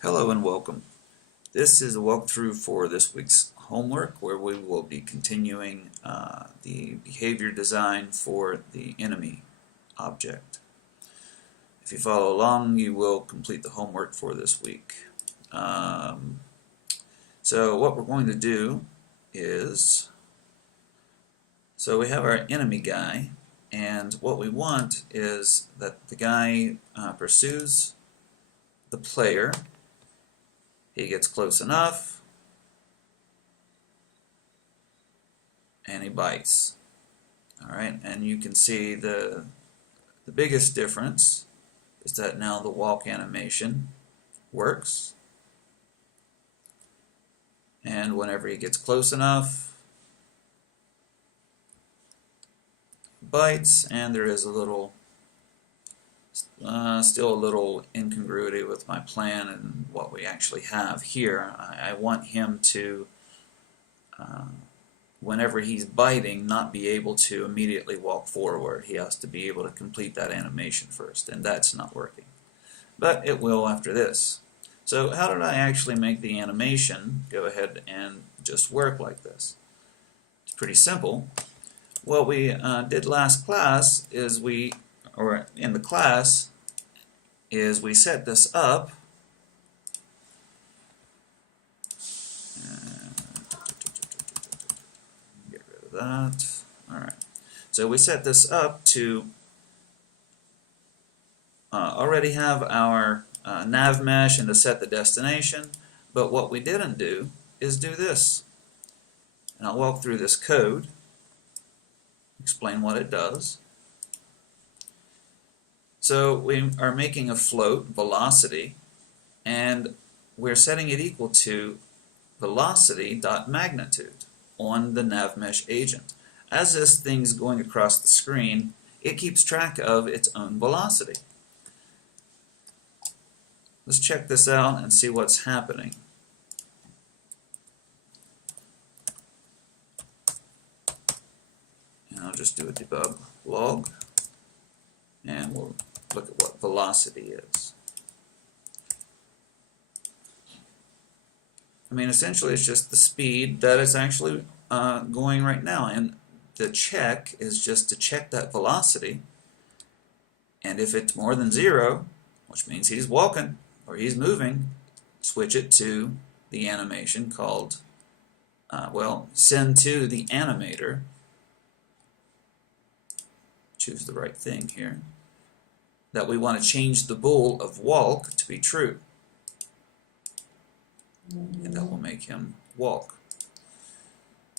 Hello and welcome. This is a walkthrough for this week's homework where we will be continuing the behavior design for the enemy object. If you follow along, you will complete the homework for this week. So what we're going to do is, so we have our enemy guy, and what we want is that the guy pursues the player. He gets close enough, and he bites. Alright, and you can see the biggest difference is that now the walk animation works, and whenever he gets close enough, bites, and there is a little still a little incongruity with my plan and what we actually have here. I want him to, whenever he's biting, not be able to immediately walk forward. He has to be able to complete that animation first, and that's not working. But it will after this. So how did I actually make the animation go ahead and just work like this? It's pretty simple. What we did last class is we set this up. Get rid of that. Alright. So we set this up to already have our NavMesh and to set the destination, but what we didn't do is do this. And I'll walk through this code, explain what it does. So we are making a float velocity, and we're setting it equal to velocity.magnitude on the NavMeshAgent. As this thing's going across the screen, it keeps track of its own velocity. Let's check this out and see what's happening. And I'll just do a debug log, and we'll look at what velocity is. I mean, essentially it's just the speed that is actually going right now, and the check is just to check that velocity, and if it's more than 0, which means he's walking or he's moving, switch it to the animation called, send to the animator. Choose the right thing here. That we want to change the bool of walk to be true. And that will make him walk.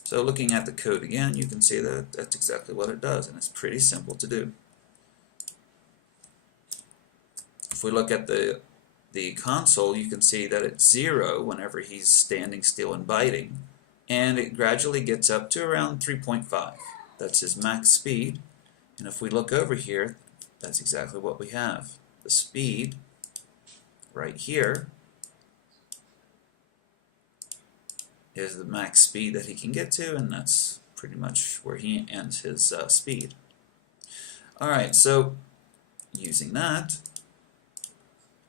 So looking at the code again, you can see that that's exactly what it does, and it's pretty simple to do. If we look at the console, you can see that it's 0 whenever he's standing still and biting, and it gradually gets up to around 3.5. That's his max speed. And if we look over here, that's exactly what we have. The speed right here is the max speed that he can get to, and that's pretty much where he ends his speed. Alright, so using that,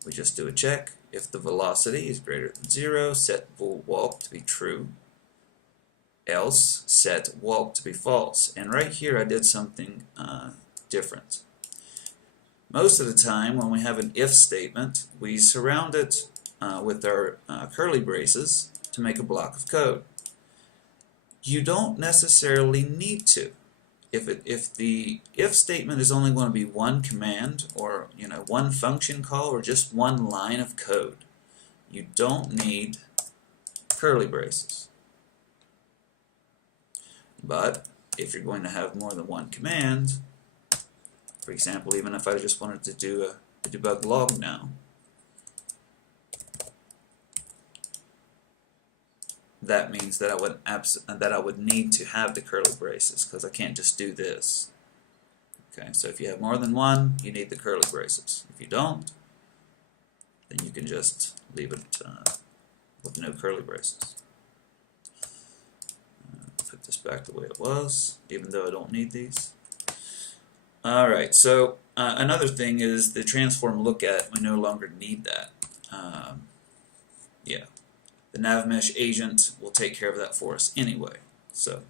we just do a check. If the velocity is greater than 0, set bool walk to be true. Else, set walk to be false. And right here I did something different. Most of the time when we have an if statement, we surround it with our curly braces to make a block of code. You don't necessarily need to. If the if statement is only going to be one command, or one function call, or just one line of code, you don't need curly braces. But if you're going to have more than one command, for example, even if I just wanted to do a debug log now, that means that I would need to have the curly braces, because I can't just do this. Okay, so if you have more than one, you need the curly braces. If you don't, then you can just leave it with no curly braces. Put this back the way it was, even though I don't need these. Alright, so another thing is the transform look at. We no longer need that. yeah, the NavMeshAgent will take care of that for us anyway. So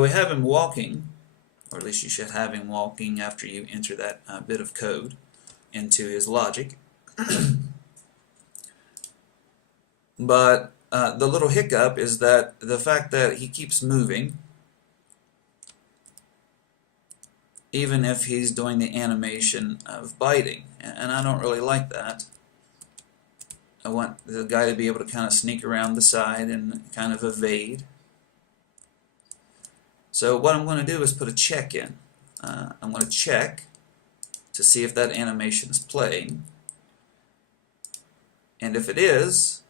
we have him walking, or at least you should have him walking after you enter that bit of code into his logic. But the little hiccup is that the fact that he keeps moving, even if he's doing the animation of biting, and I don't really like that. I want the guy to be able to kind of sneak around the side and kind of evade. So what I'm going to do is put a check in. I'm going to check to see if that animation is playing, and if it is,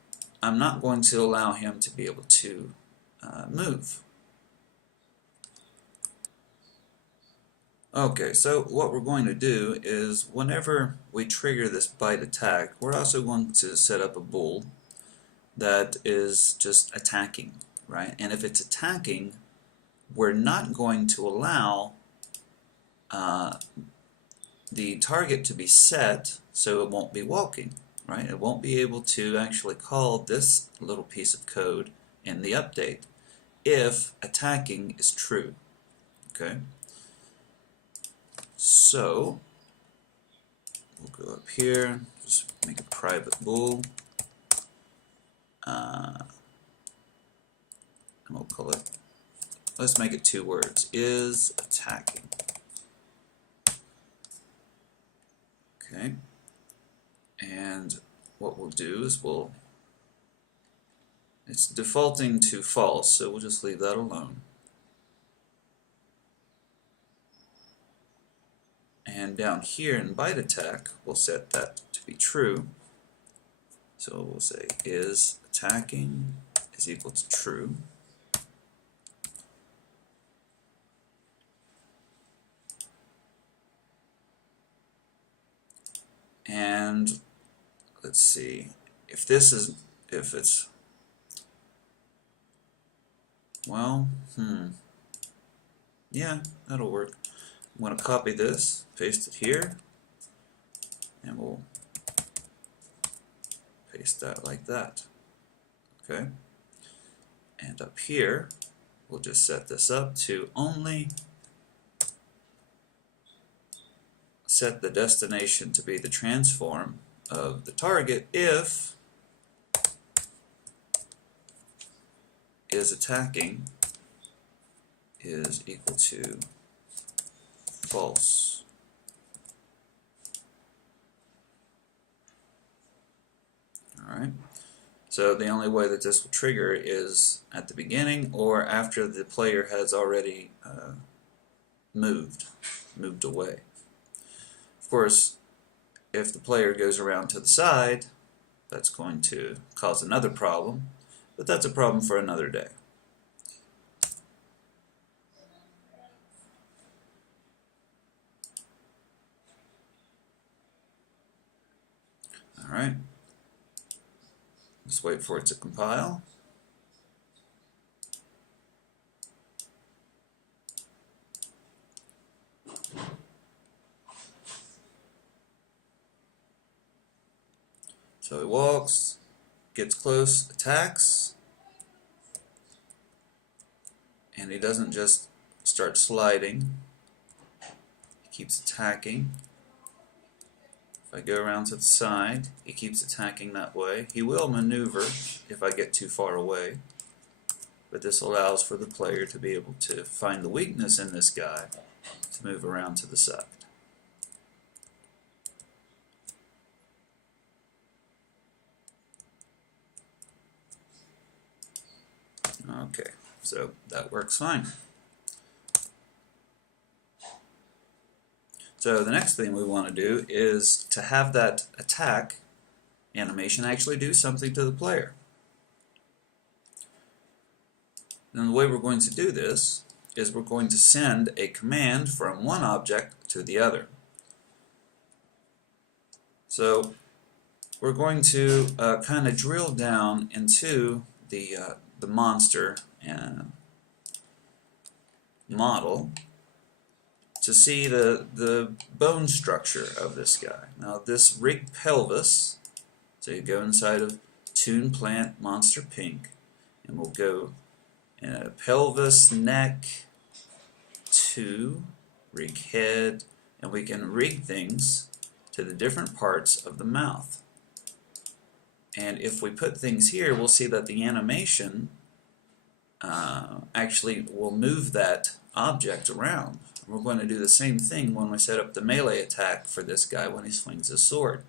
I'm not going to allow him to be able to move. Okay, so what we're going to do is whenever we trigger this bite attack, we're also going to set up a bool that is just attacking, right? And if it's attacking, we're not going to allow the target to be set so it won't be walking, right? It won't be able to actually call this little piece of code in the update if attacking is true, okay? So we'll go up here, just make a private bool, and we'll call it, let's make it 2 words, is attacking. Okay, and what we'll do is it's defaulting to false, so we'll just leave that alone. And down here in bite attack, we'll set that to be true. So we'll say is attacking is equal to true. And let's see, if it's, well, yeah, that'll work. I'm going to copy this, paste it here, and we'll paste that like that. Okay? And up here, we'll just set this up to only set the destination to be the transform of the target if is attacking is equal to false. Alright, so the only way that this will trigger is at the beginning or after the player has already moved away. Of course, if the player goes around to the side, that's going to cause another problem, but that's a problem for another day. Alright, let's wait for it to compile. So he walks, gets close, attacks, and he doesn't just start sliding, he keeps attacking. If I go around to the side, he keeps attacking that way. He will maneuver if I get too far away, but this allows for the player to be able to find the weakness in this guy to move around to the side. Okay, so that works fine. So the next thing we want to do is to have that attack animation actually do something to the player. And the way we're going to do this is we're going to send a command from one object to the other. So we're going to kind of drill down into the monster model to see the bone structure of this guy. Now this rig pelvis, so you go inside of Toon Plant Monster Pink, and we'll go pelvis, neck, to rig head, and we can rig things to the different parts of the mouth. And if we put things here, we'll see that the animation actually will move that object around. We're going to do the same thing when we set up the melee attack for this guy when he swings his sword.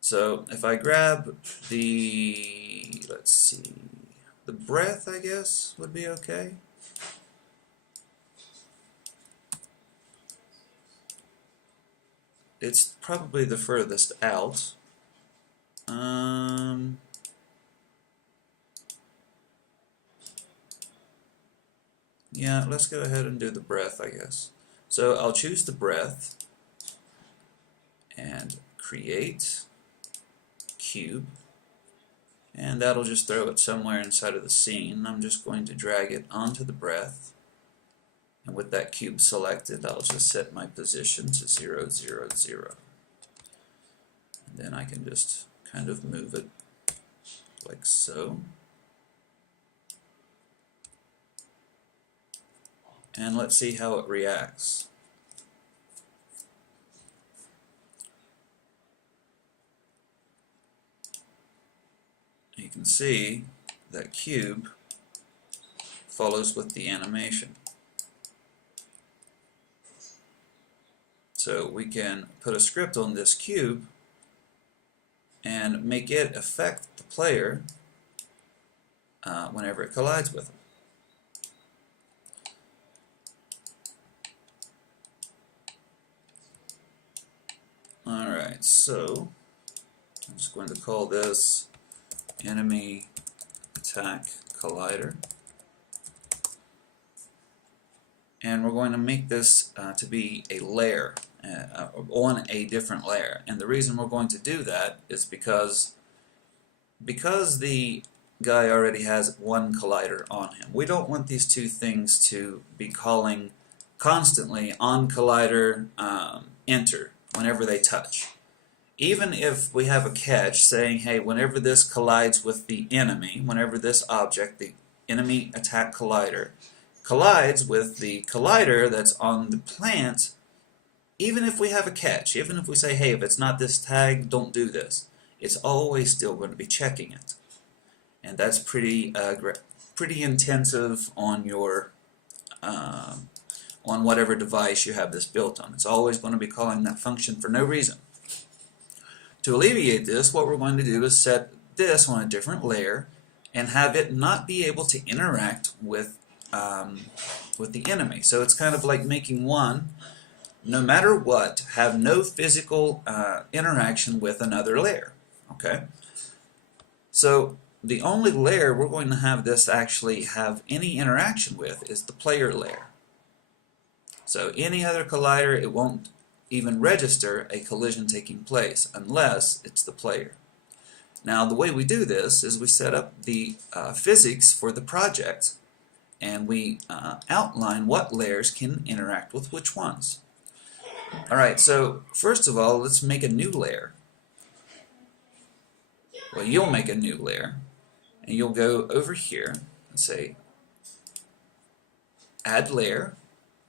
So if I grab the, let's see, the breath, I guess, would be okay. It's probably the furthest out. Yeah, let's go ahead and do the breath, I guess. So I'll choose the breath and create cube, and that'll just throw it somewhere inside of the scene. I'm just going to drag it onto the breath, and with that cube selected, I'll just set my position to 0, 0, 0. And then I can just kind of move it like so. And let's see how it reacts. You can see that cube follows with the animation. So we can put a script on this cube and make it affect the player whenever it collides with them. Alright, so I'm just going to call this Enemy Attack Collider. And we're going to make this to be a layer, on a different layer. And the reason we're going to do that is because the guy already has one collider on him. We don't want these two things to be calling constantly on collider enter whenever they touch. Even if we have a catch saying, hey, whenever this collides with the enemy, whenever this object, the enemy attack collider, collides with the collider that's on the plant, even if we have a catch, even if we say, hey, if it's not this tag, don't do this, it's always still going to be checking it. And that's pretty intensive on your on whatever device you have this built on. It's always going to be calling that function for no reason. To alleviate this, what we're going to do is set this on a different layer and have it not be able to interact with the enemy. So it's kind of like making one, no matter what, have no physical interaction with another layer. Okay? So the only layer we're going to have this actually have any interaction with is the player layer. So any other collider, it won't even register a collision taking place unless it's the player. Now the way we do this is we set up the physics for the project, and we outline what layers can interact with which ones. Alright, so first of all, let's make a new layer. Well, you'll make a new layer, and you'll go over here and say Add Layer,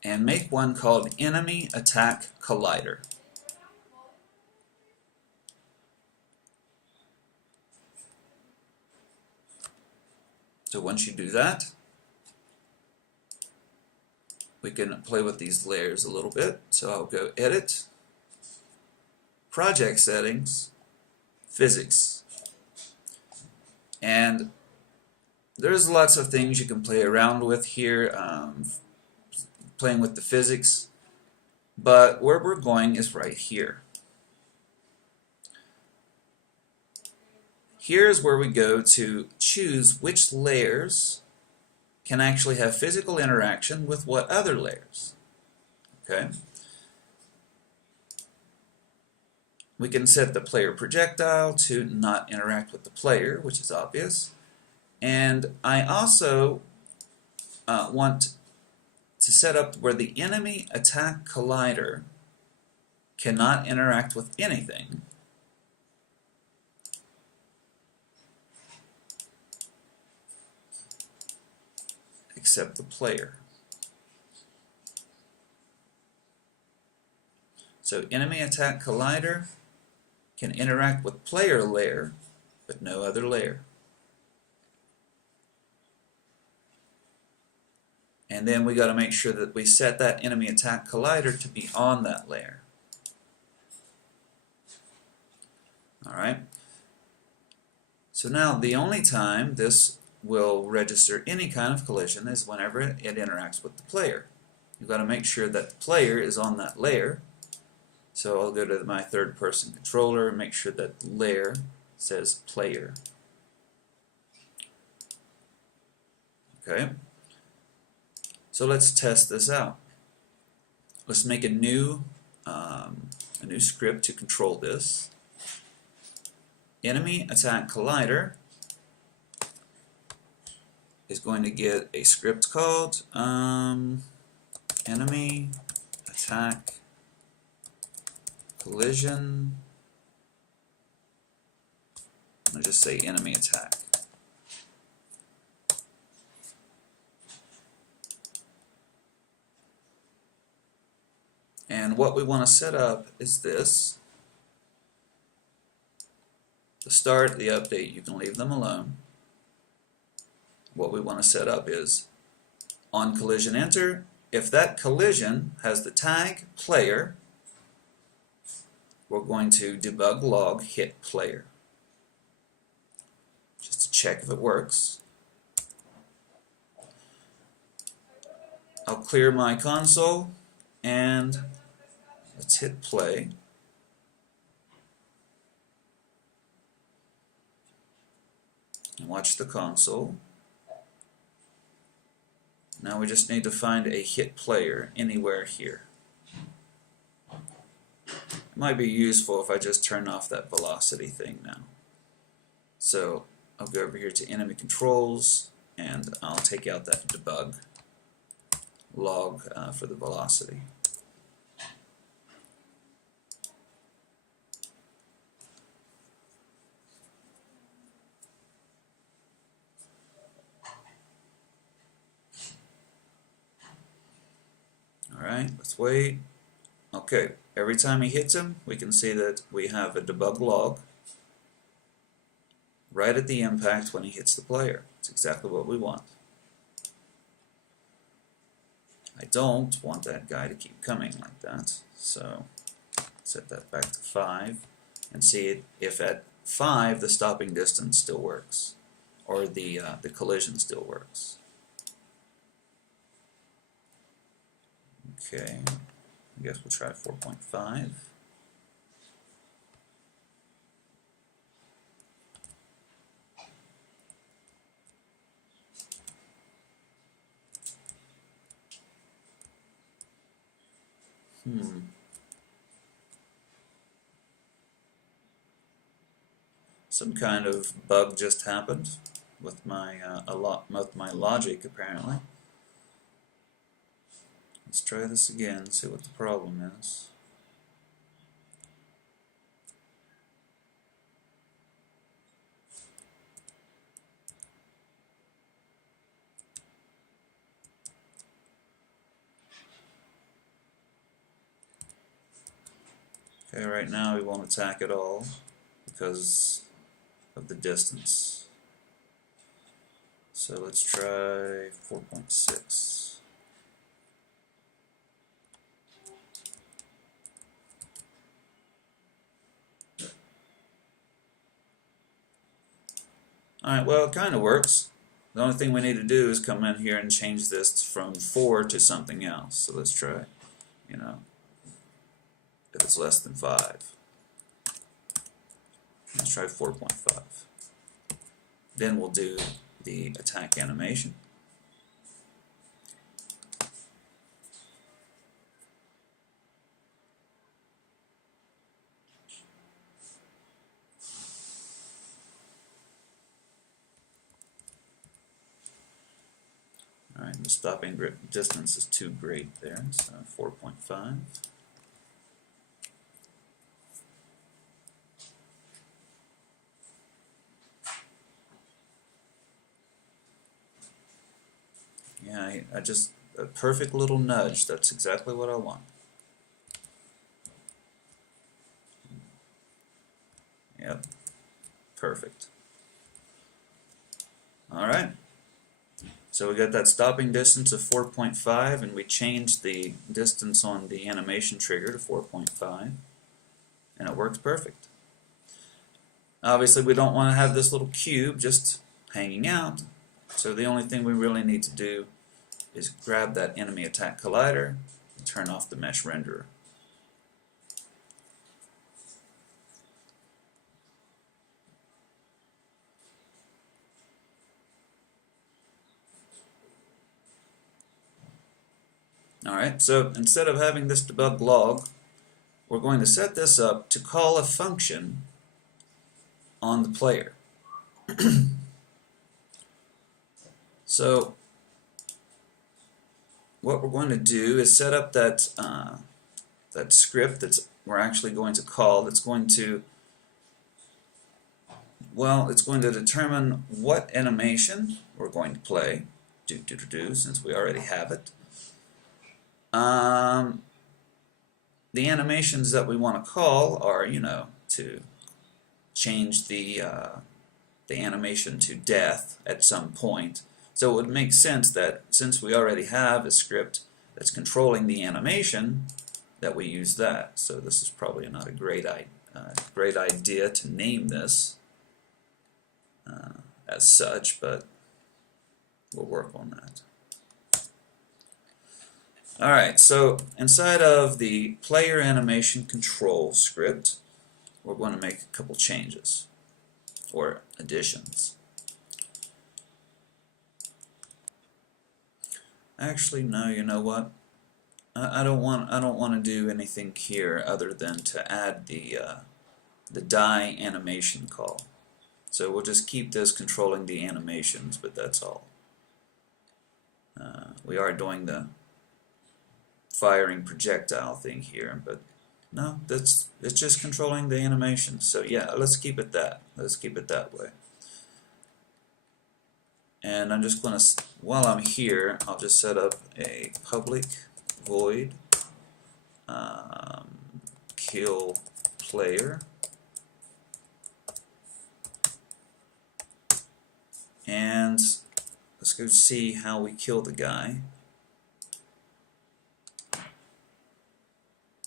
and make one called Enemy Attack Collider. So once you do that, we can play with these layers a little bit. So I'll go Edit, Project Settings, Physics. And there's lots of things you can play around with here, playing with the physics, but where we're going is right here. Here's where we go to choose which layers can actually have physical interaction with what other layers. Okay? We can set the player projectile to not interact with the player, which is obvious. And I also want to set up where the enemy attack collider cannot interact with anything except the player. So enemy attack collider can interact with player layer, but no other layer. And then we got to make sure that we set that enemy attack collider to be on that layer. Alright. So now the only time this will register any kind of collision is whenever it interacts with the player. You've got to make sure that the player is on that layer. So I'll go to my third person controller and make sure that the layer says player. Okay. So let's test this out. Let's make a new script to control this. Enemy attack collider is going to get a script called enemy attack collision. I'm going to just say enemy attack. And what we want to set up is this. The start, the update, you can leave them alone. What we want to set up is on collision enter, if that collision has the tag player, we're going to debug log hit player. Just to check if it works. I'll clear my console and let's hit play. And watch the console. Now we just need to find a hit player anywhere here. It might be useful if I just turn off that velocity thing now. So I'll go over here to enemy controls and I'll take out that debug log for the velocity. Alright, let's wait. Okay, every time he hits him, we can see that we have a debug log right at the impact when he hits the player. It's exactly what we want. I don't want that guy to keep coming like that, so set that back to 5 and see if at 5 the stopping distance still works, or the collision still works. Okay, I guess we'll try 4.5. Some kind of bug just happened with my with my logic apparently. Let's try this again, see what the problem is. Okay, right now we won't attack at all because of the distance. So let's try 4.6. Alright, well, it kind of works. The only thing we need to do is come in here and change this from 4 to something else. So let's try, if it's less than 5. Let's try 4.5. Then we'll do the attack animation. Alright, stopping distance is too great there, so 4.5. Yeah, I just, a perfect little nudge, that's exactly what I want. Yep, perfect. Alright, so we got that stopping distance of 4.5, and we changed the distance on the animation trigger to 4.5, and it works perfect. Obviously we don't want to have this little cube just hanging out, so the only thing we really need to do is grab that enemy attack collider and turn off the mesh renderer. Alright, so instead of having this debug log, we're going to set this up to call a function on the player. So what we're going to do is set up that that script that's we're actually going to call. That's going to, well, it's going to determine what animation we're going to play. Since we already have it. The animations that we want to call are, you know, to change the animation to death at some point. So it would make sense that since we already have a script that's controlling the animation, that we use that. So this is probably not a great idea to name this as such, but we'll work on that. Alright, so inside of the player animation control script, we're going to make a couple changes or additions. Actually, no, you know what? I don't want to do anything here other than to add the die animation call. So we'll just keep this controlling the animations, but that's all. We are doing the firing projectile thing here, but no, it's just controlling the animation. So yeah, let's keep it that. Let's keep it that way. And I'm just going to, while I'm here, I'll just set up a public void kill player, and let's go see how we kill the guy.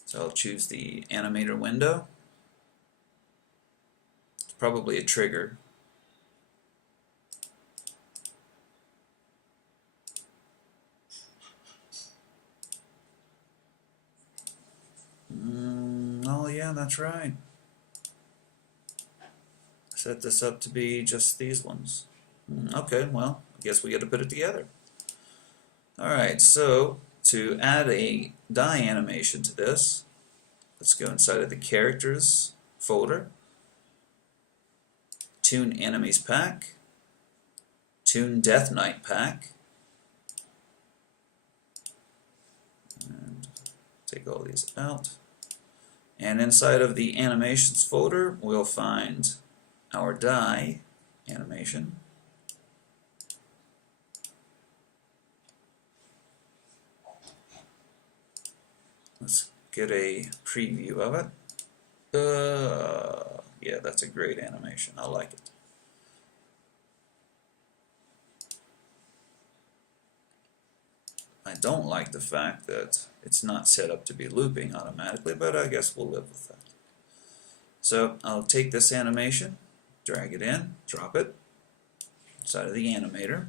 So I'll choose the animator window. It's probably a trigger. Oh yeah, that's right. Set this up to be just these ones. Okay, well, I guess we got to put it together. Alright, so to add a die animation to this, let's go inside of the characters folder, tune enemies pack, tune Death Knight pack, and take all these out. And inside of the animations folder, we'll find our die animation. Let's get a preview of it. Yeah, that's a great animation. I like it. I don't like the fact that it's not set up to be looping automatically, but I guess we'll live with that. So I'll take this animation, drag it in, drop it inside of the animator,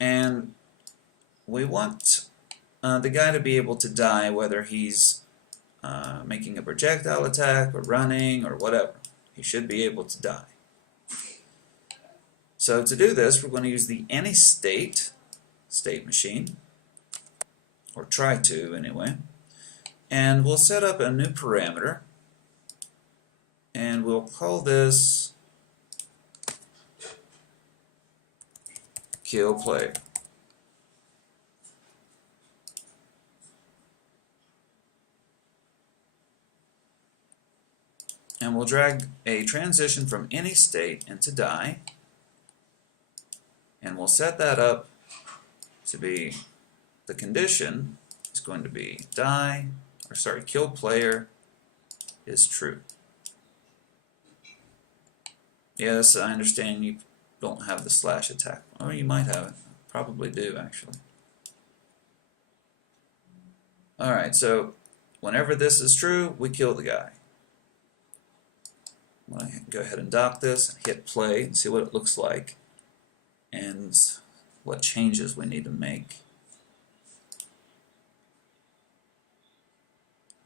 and we want the guy to be able to die whether he's making a projectile attack or running or whatever. He should be able to die. So to do this, we're going to use the AnyState state machine, or try to anyway, and we'll set up a new parameter, and we'll call this kill player. and we'll drag a transition from any state into die, and we'll set that up to be the condition is going to be kill player is true. Yes, I understand you don't have the slash attack. Or you might have it. Probably do, actually. Alright, so whenever this is true, we kill the guy. I'm going to go ahead and dock this, hit play, and see what it looks like, and what changes we need to make.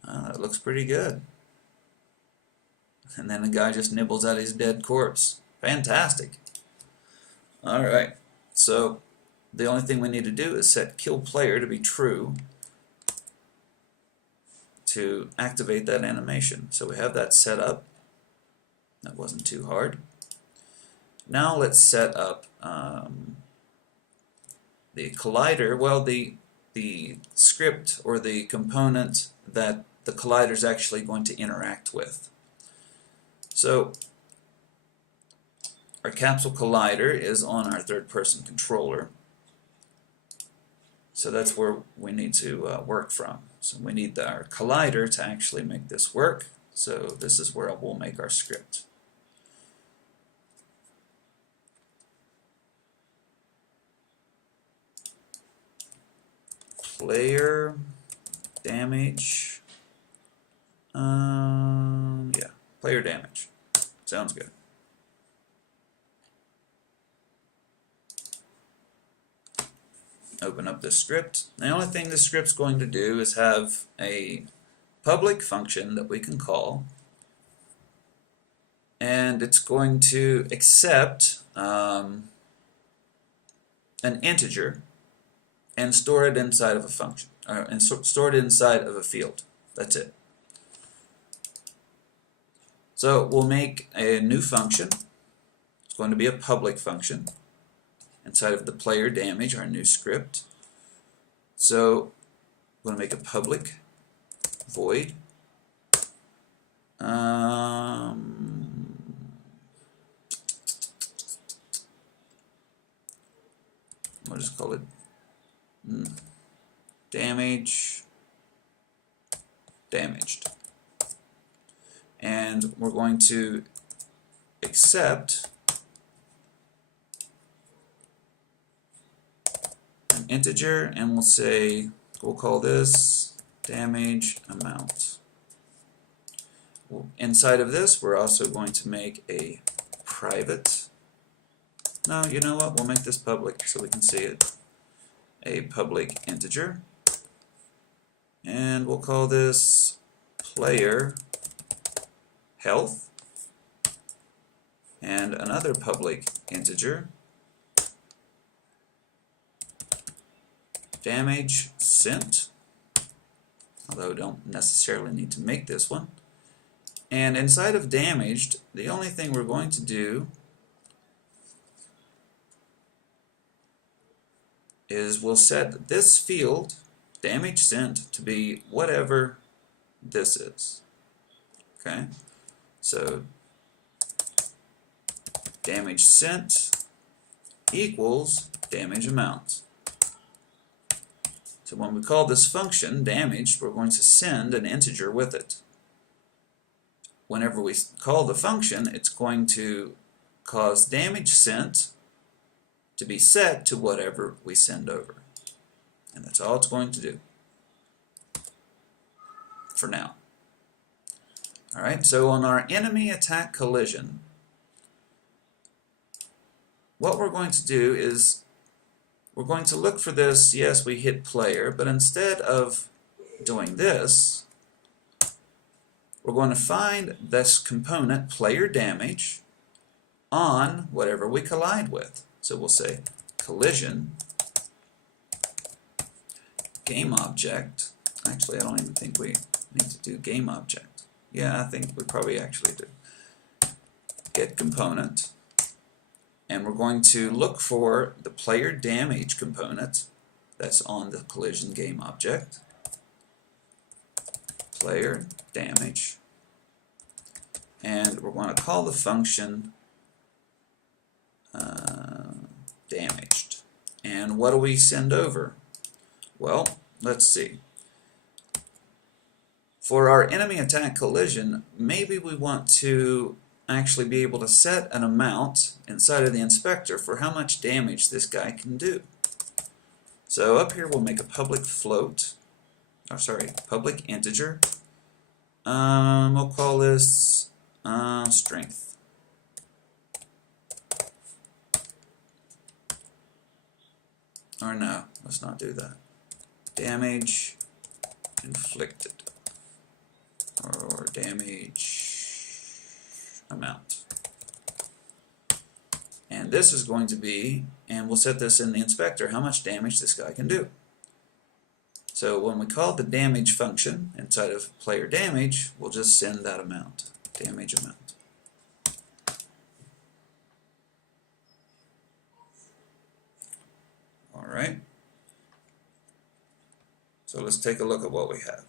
That looks pretty good. And then the guy just nibbles at his dead corpse. Fantastic. Alright, so the only thing we need to do is set kill player to be true to activate that animation. So we have that set up. That wasn't too hard. Now let's set up the collider, well, the script or the component that the collider is actually going to interact with. So our capsule collider is on our third-person controller. So that's where we need to work from. So we need our collider to actually make this work. So this is where we'll make our script. Player damage. Yeah, player damage. Sounds good. Open up this script. The only thing this script's going to do is have a public function that we can call, and it's going to accept an integer and store it inside of a function, and store it inside of a field. That's it. So we'll make a new function. It's going to be a public function inside of the player damage, our new script. So we're going to make a public void. We'll just call it damage damaged. And we're going to accept an integer, and we'll call this damage amount. Inside of this, we're also going to make a private. No, you know what? We'll make this public so we can see it. A public integer, and we'll call this player health, and another public integer, damage sent, although we don't necessarily need to make this one. And inside of damaged, the only thing we're going to do is we'll set this field, damage sent, to be whatever this is. Okay? So damage sent equals damage amount. So when we call this function damaged, we're going to send an integer with it. Whenever we call the function, it's going to cause damage sent to be set to whatever we send over. And that's all it's going to do for now. Alright, so on our enemy attack collision, what we're going to do is we're going to look for this. Yes, we hit player, but instead of doing this, we're going to find this component, player damage, on whatever we collide with. So we'll say collision game object. Actually, I don't even think we need to do game object. Yeah, I think we probably actually do. Get component, and we're going to look for the player damage component that's on the collision game object. Player damage and we're going to call the function damaged. And what do we send over? Well, let's see. For our enemy attack collision, maybe we want to actually be able to set an amount inside of the inspector for how much damage this guy can do. So up here we'll make a public float, or sorry, public integer. We'll call this strength. Or no, let's not do that. Damage inflicted, or damage amount. And this is going to be, and we'll set this in the inspector, how much damage this guy can do. So when we call the damage function inside of player damage, we'll just send that amount, damage amount. Alright, so let's take a look at what we have.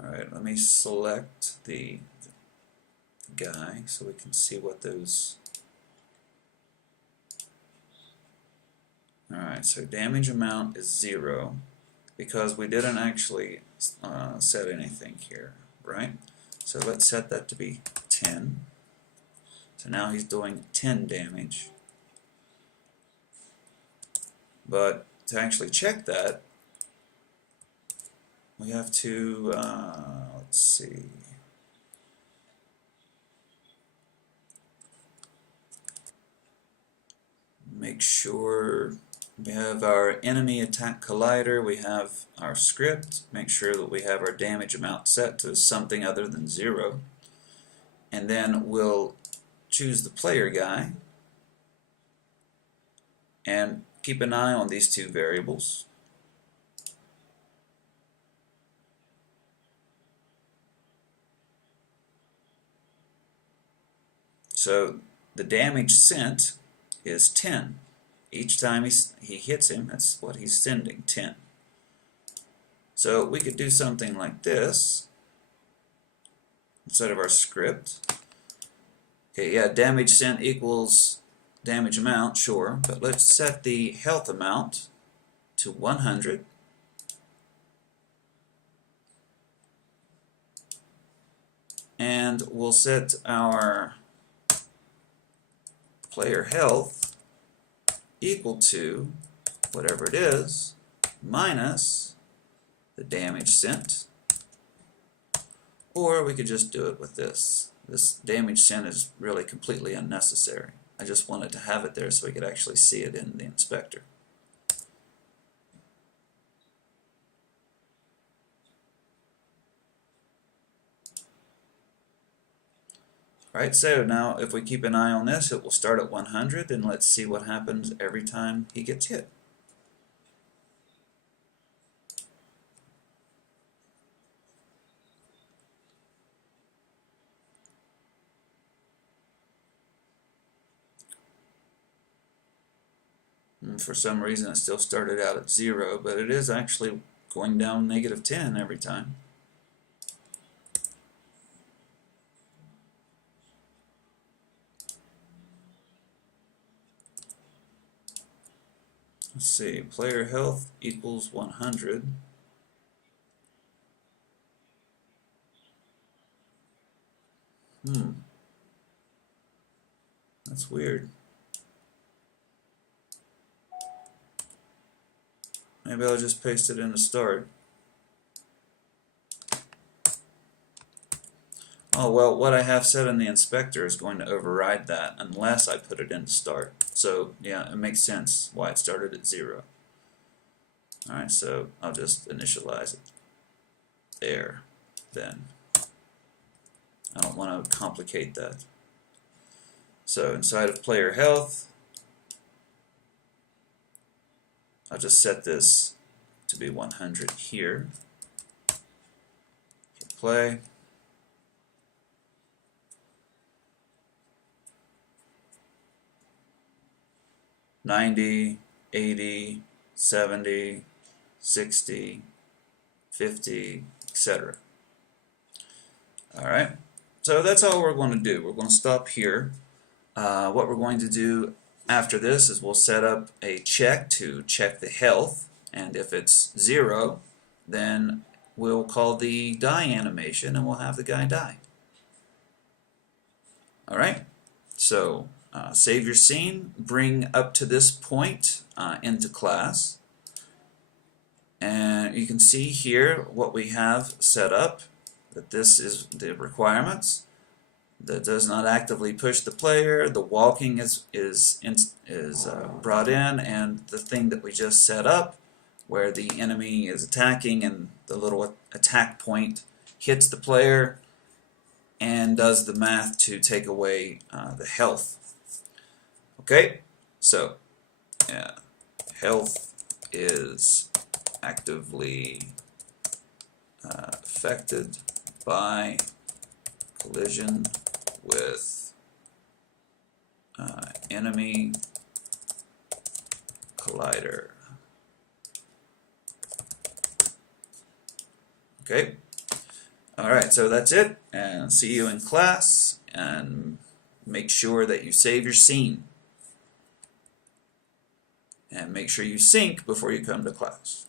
Alright, let me select the guy so we can see what those... Alright, so damage amount is 0 because we didn't actually set anything here, right? So let's set that to be 10. So now he's doing 10 damage. But to actually check that, we have to, let's see, make sure we have our enemy attack collider, we have our script, make sure that we have our damage amount set to something other than 0, and then we'll choose the player guy and keep an eye on these two variables. So the damage sent is 10. Each time he hits him, that's what he's sending, 10. So we could do something like this instead of our script. Okay, yeah, damage sent equals damage amount, sure, but let's set the health amount to 100. And we'll set our player health equal to whatever it is minus the damage sent, or we could just do it with this. This damage sent is really completely unnecessary. I just wanted to have it there so we could actually see it in the inspector. Right, so now if we keep an eye on this, it will start at 100, and let's see what happens every time he gets hit. And for some reason it still started out at 0, but it is actually going down -10 every time. Let's see, player health equals 100. That's weird. Maybe I'll just paste it in the start. Oh, well, what I have set in the inspector is going to override that unless I put it in start. So, yeah, it makes sense why it started at 0. Alright, so I'll just initialize it there, then. I don't want to complicate that. So, inside of player health, I'll just set this to be 100 here. Hit play. 90, 80, 70, 60, 50, etc. Alright, so that's all we're going to do. We're going to stop here. What we're going to do after this is we'll set up a check to check the health, and if it's 0, then we'll call the die animation and we'll have the guy die. Alright, so save your scene, bring up to this point into class, and you can see here what we have set up, that this is the requirements. That does not actively push the player, the walking is brought in, and the thing that we just set up where the enemy is attacking and the little attack point hits the player and does the math to take away the health. Okay, so health is actively affected by collision with enemy collider. Okay. Alright, so that's it, and see you in class, and make sure that you save your scene. And make sure you sync before you come to class.